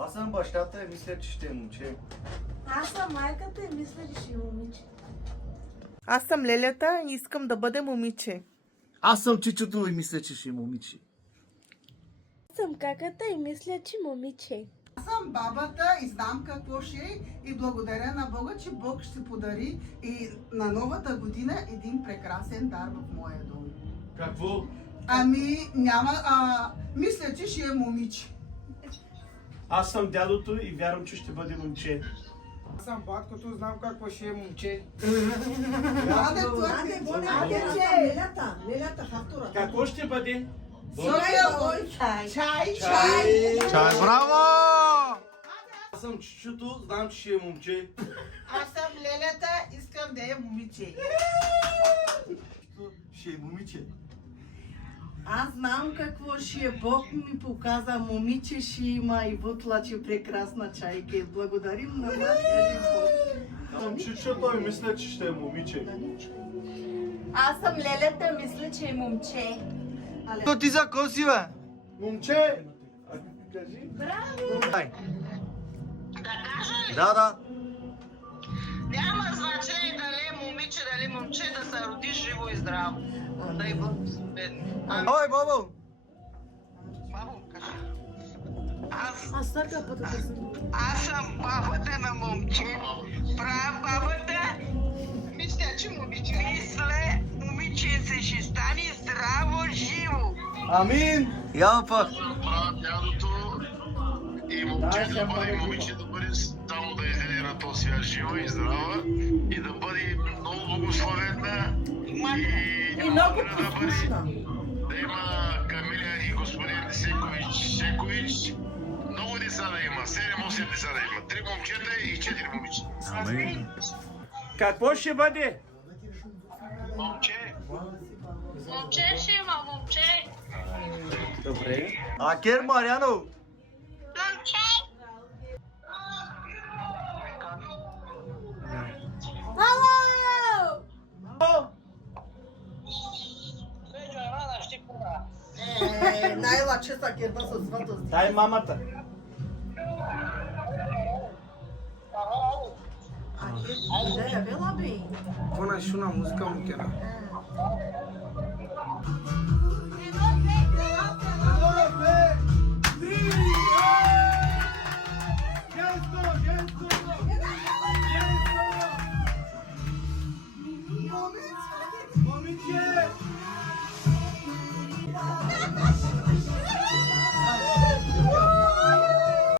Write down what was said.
Аз съм бащата и мисля, че ще е момче. Аз съм майката и мисля, че ще е момиче. Аз съм лелята и искам да бъда момиче. Аз съм чичото и мисля, че ще е момиче. Аз съм каката и мисля, че момиче. Аз съм бабата и знам какво ще е и благодаря на Бога, че Бог ще подари и на новата година един прекрасен дар в моя дом. Какво? Ами няма, мисля, че ще е момиче. Аз съм дядото и вярвам, че ще бъде момче. Аз съм баткото, знам какво ще е момче. Какво ще бъде? Чай! Чай, браво! Аз съм чичото, знам, че ще е момче. Аз съм лелята, искам да е момиче. Ще е момиче. Аз знам какво ще е. Бог ми показа, момиче ще има и бутлачи прекрасна чайка. И благодарим на нашия живот. Аз съм чичото и мисля, че ще е момиче. Аз съм лелята, мисля, че е момче. То ти за кой си, бе? Момче! Кажи. Дай. Да. Няма значение дали е момиче, дали момче, да се роди живо и здраво. Да и бъдат бедни. Ой, бабо! Бабо, кажи. Аз съм бабата на момче. Бабата. Мисля, че момиче. Мисля, момиченце ще стане здраво, живо. Амин! Я пак! Дядото и момче да бъде, момиче да бъде само да излезе на този свят жива и здрава и да бъде много благословена и много послушна. Да има Камиля и господин Секович. Много деца да има, 7-8 деца да има. 3 момчета и 4 момичета. Амин! Какво ще бъде? Момче. Момче ще има, момче. Добре. Акер Мариано! Момче. Най-лаче са кирда с сватост. Дай мамата. Да, я бела бе. Какво на шуна музика му кера?